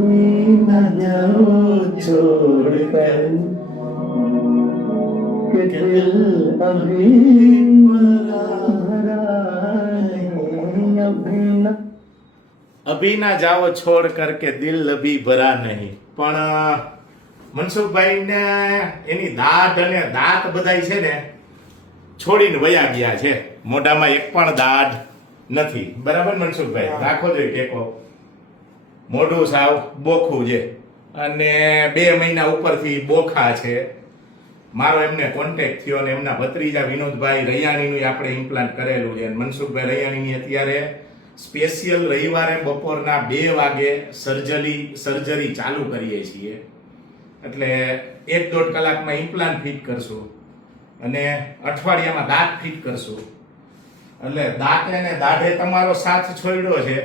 न जाओ छोड़ कर कि दिल अभी भरा नहीं અભી ના જાઓ છોડ કર કે દિલ અભી ભરા નહીં. પણ મનસુખભાઈ ને એની દાઢ અને દાંત બધાય છે ને છોડીને વયા ગયા છે. મોઢામાં એક પણ દાઢ નથી. બરાબર મનસુખભાઈ? રાખો જોઈએ ટેકો. મોઢું સાવ બોખું છે અને 2 મહિના ઉપરથી બોખા છે. મારો એમને કોન્ટેક્ટ થયો અને એમના ભત્રીજા વિનોદભાઈ રૈયાણીનું આપણે ઇમ્પ્લાન્ટ કરેલું છે. મનસુખભાઈ રૈયાણીની અત્યારે સ્પેશિયલ રવિવારે બપોરના 2 વાગે સર્જરી ચાલુ કરીએ છીએ. એટલે 1-1.5 કલાકમાં ઇમ્પ્લાન્ટ ફિટ કરશું અને અઠવાડિયામાં દાંત ફિટ કરશું. એટલે દાંતે ને દાઢે તમારો સાથ છોડ્યો છે.